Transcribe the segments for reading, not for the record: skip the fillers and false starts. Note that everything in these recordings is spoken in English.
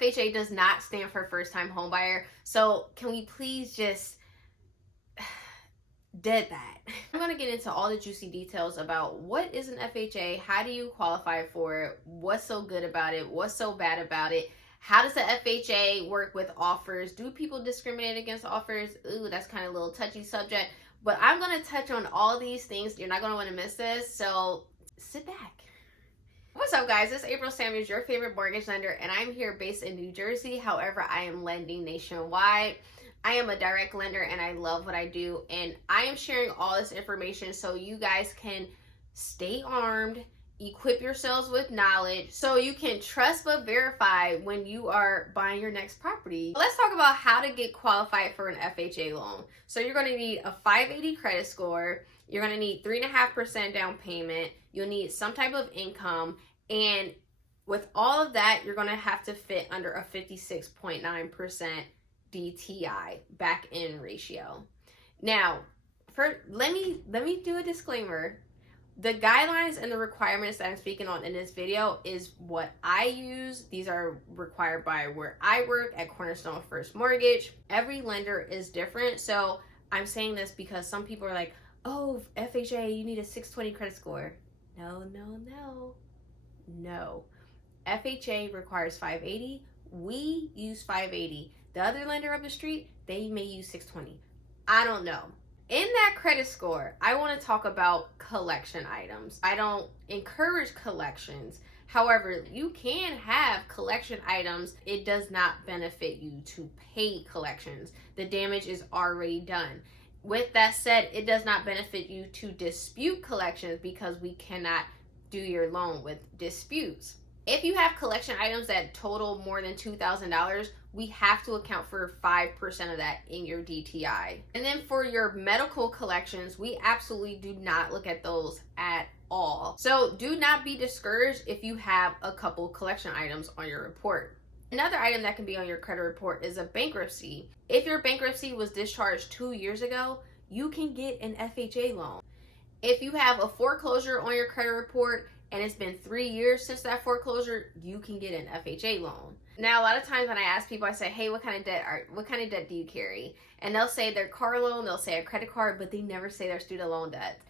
FHA does not stand for first time home buyer. So can we please just dead that? I'm going to get into all the juicy details about what is an FHA, how do you qualify for it, what's so good about it, what's so bad about it, how does the FHA work with offers, do people discriminate against offers? Ooh, that's kind of a little touchy subject, but I'm going to touch on all these things. You're not going to want to miss this, so sit back. What's up, guys? It's April Samuels, your favorite mortgage lender, and I'm here based in New Jersey. However, I am lending nationwide. I am a direct lender and I love what I do, and I am sharing all this information so you guys can stay armed, equip yourselves with knowledge so you can trust but verify when you are buying your next property. Let's talk about how to get qualified for an FHA loan. So you're going to need a 580 credit score, you're going to need 3.5% down payment, you'll need some type of income, and with all of that, you're going to have to fit under a 56.9% DTI, back in ratio. Now, let me do a disclaimer. The guidelines and the requirements that I'm speaking on in this video is what I use. These are required by where I work at Cornerstone First Mortgage. Every lender is different, so I'm saying this because some people are like, oh, FHA, you need a 620 credit score. No. FHA requires 580. We use 580. The other lender up the street, they may use 620. I don't know. In that credit score, I want to talk about collection items. I don't encourage collections. However, you can have collection items. It does not benefit you to pay collections. The damage is already done. With that said, it does not benefit you to dispute collections because we cannot do your loan with disputes. If you have collection items that total more than $2,000, we have to account for 5% of that in your DTI. And then for your medical collections, we absolutely do not look at those at all. So do not be discouraged if you have a couple collection items on your report. Another item that can be on your credit report is a bankruptcy. If your bankruptcy was discharged 2 years ago, you can get an FHA loan. If you have a foreclosure on your credit report and it's been 3 years since that foreclosure, you can get an FHA loan. Now, a lot of times when I ask people, I say, hey, what kind of debt do you carry? And they'll say their car loan, they'll say a credit card, but they never say their student loan debt.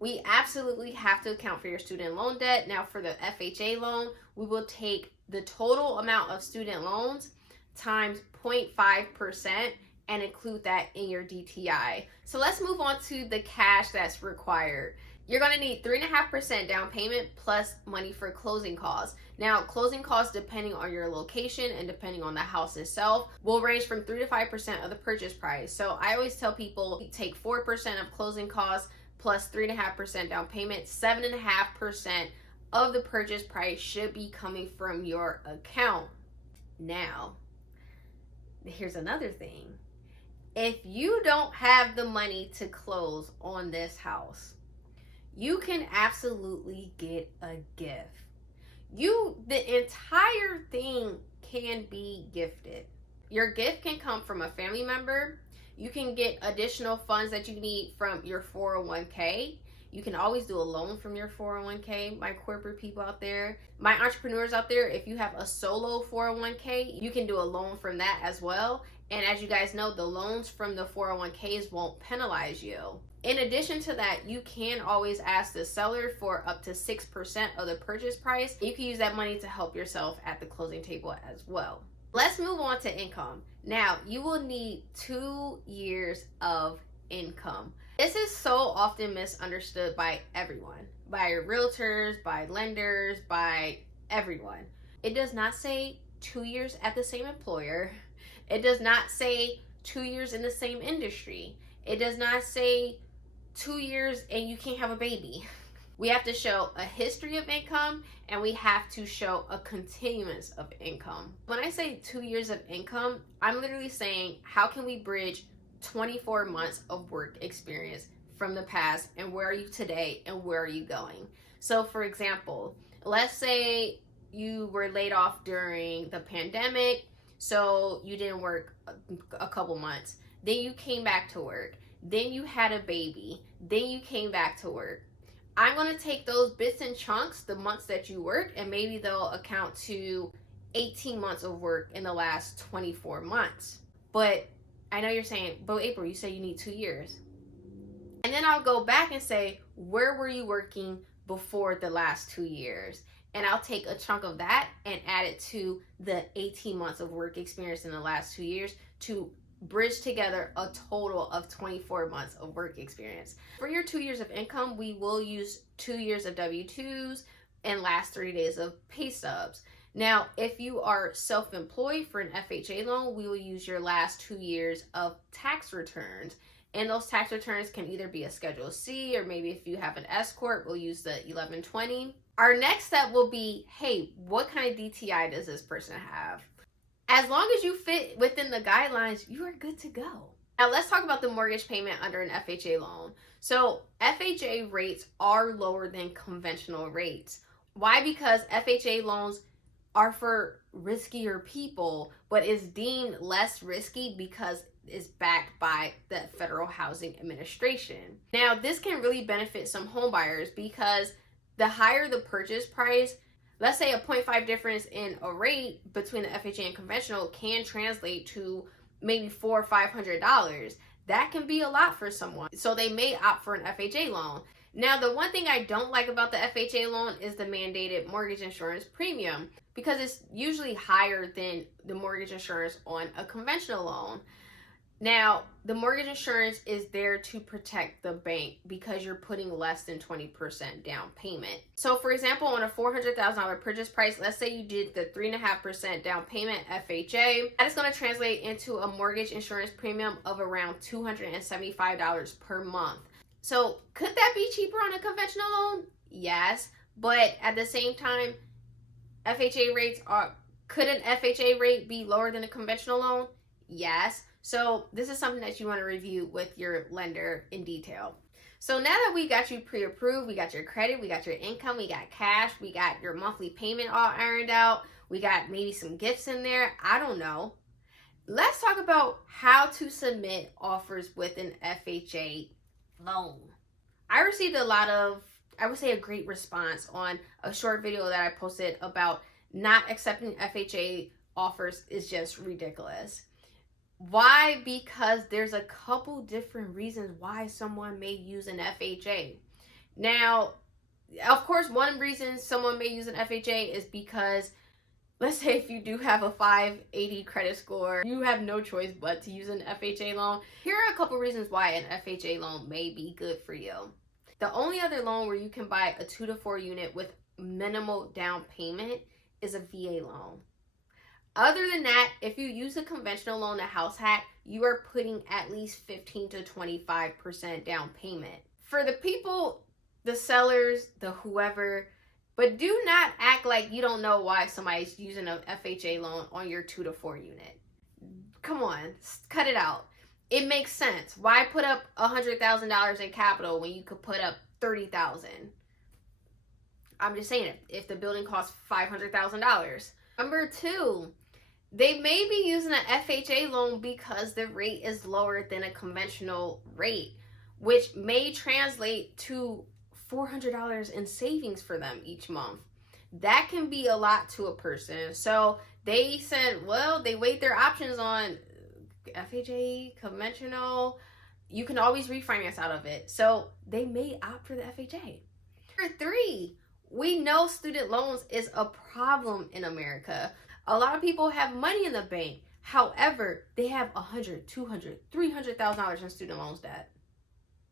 We absolutely have to account for your student loan debt. Now, for the FHA loan, we will take the total amount of student loans times 0.5% and include that in your DTI. So let's move on to the cash that's required. You're going to need 3.5% down payment plus money for closing costs. Now, closing costs, depending on your location and depending on the house itself, will range from 3 to 5% of the purchase price. So I always tell people, take 4% of closing costs plus 3.5% down payment. 7.5% of the purchase price should be coming from your account. Now, here's another thing. If you don't have the money to close on this house, you can absolutely get a gift. The entire thing can be gifted. Your gift can come from a family member. You can get additional funds that you need from your 401k. You can always do a loan from your 401k, my corporate people out there. My entrepreneurs out there, if you have a solo 401k, you can do a loan from that as well. And as you guys know, the loans from the 401ks won't penalize you. In addition to that, you can always ask the seller for up to 6% of the purchase price. You can use that money to help yourself at the closing table as well. Let's move on to income. Now, you will need 2 years of income. This is so often misunderstood by everyone, by realtors, by lenders, by everyone. It does not say 2 years at the same employer. It does not say 2 years in the same industry. It does not say 2 years and you can't have a baby. We have to show a history of income and we have to show a continuance of income. When I say 2 years of income, I'm literally saying, how can we bridge 24 months of work experience from the past, and where are you today and where are you going? So for example, let's say you were laid off during the pandemic, so you didn't work a couple months. Then you came back to work. Then you had a baby. Then you came back to work. I'm going to take those bits and chunks, the months that you worked, and maybe they'll account to 18 months of work in the last 24 months. But I know you're saying, but April, you say you need 2 years. And then I'll go back and say, where were you working before the last 2 years? And I'll take a chunk of that and add it to the 18 months of work experience in the last 2 years to bridge together a total of 24 months of work experience. For your 2 years of income, we will use 2 years of W-2s and last 30 days of pay stubs. Now, if you are self-employed for an FHA loan, we will use your last 2 years of tax returns. And those tax returns can either be a Schedule C, or maybe if you have an S Corp, we'll use the 1120. Our next step will be, hey, what kind of DTI does this person have? As long as you fit within the guidelines, you are good to go. Now let's talk about the mortgage payment under an FHA loan. So FHA rates are lower than conventional rates. Why? Because FHA loans are for riskier people, but is deemed less risky because it's backed by the Federal Housing Administration. Now, this can really benefit some home buyers because the higher the purchase price, let's say a 0.5 difference in a rate between the FHA and conventional can translate to maybe $400 or $500. That can be a lot for someone. So they may opt for an FHA loan. Now, the one thing I don't like about the FHA loan is the mandated mortgage insurance premium, because it's usually higher than the mortgage insurance on a conventional loan. Now, the mortgage insurance is there to protect the bank because you're putting less than 20% down payment. So for example, on a $400,000 purchase price, let's say you did the 3.5% down payment FHA, that is going to translate into a mortgage insurance premium of around $275 per month. So could that be cheaper on a conventional loan? Yes, but at the same time, could an FHA rate be lower than a conventional loan? Yes. So this is something that you want to review with your lender in detail. So now that we got you pre-approved, we got your credit, we got your income, we got cash, we got your monthly payment all ironed out, we got maybe some gifts in there, I don't know. Let's talk about how to submit offers with an FHA loan. I received a lot of, I would say, a great response on a short video that I posted about not accepting FHA offers is just ridiculous. Why? Because there's a couple different reasons why someone may use an FHA. Now, of course, one reason someone may use an FHA is because, let's say if you do have a 580 credit score, you have no choice but to use an FHA loan. Here are a couple reasons why an FHA loan may be good for you. The only other loan where you can buy a 2 to 4 unit with minimal down payment is a VA loan. Other than that, if you use a conventional loan, a house hack, you are putting at least 15 to 25% down payment. For the people, the sellers, the whoever, but do not act like you don't know why somebody's using an FHA loan on your 2 to 4 unit. Come on, cut it out. It makes sense. Why put up $100,000 in capital when you could put up $30,000? I'm just saying, if the building costs $500,000. Number 2, they may be using an FHA loan because the rate is lower than a conventional rate, which may translate to $400 in savings for them each month. That can be a lot to a person. So they said, well, they weighed their options on FHA, conventional. You can always refinance out of it. So they may opt for the FHA. Number 3, we know student loans is a problem in America. A lot of people have money in the bank. However, they have $100,000, $200,000, $300,000 in student loans debt.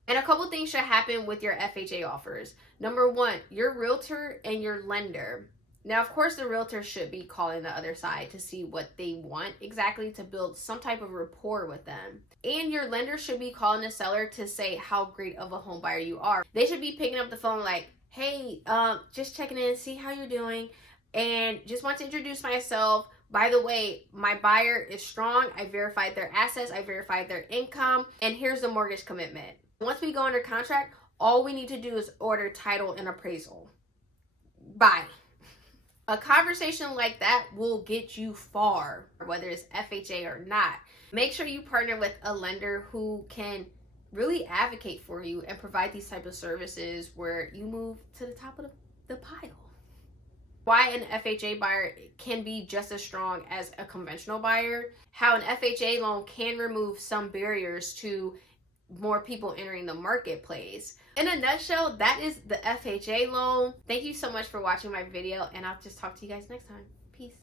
And a couple things should happen with your FHA offers. Number 1, your realtor and your lender. Now, of course, the realtor should be calling the other side to see what they want exactly to build some type of rapport with them. And your lender should be calling the seller to say how great of a home buyer you are. They should be picking up the phone like, hey, just checking in, see how you're doing, and just want to introduce myself. By the way, my buyer is strong. I verified their assets, I verified their income, and here's the mortgage commitment. Once we go under contract, all we need to do is order title and appraisal. Bye. A conversation like that will get you far, whether it's FHA or not. Make sure you partner with a lender who can really advocate for you and provide these type of services where you move to the top of the pile. why an FHA buyer can be just as strong as a conventional buyer, how an FHA loan can remove some barriers to more people entering the marketplace. In a nutshell, that is the FHA loan. Thank you so much for watching my video, and I'll just talk to you guys next time.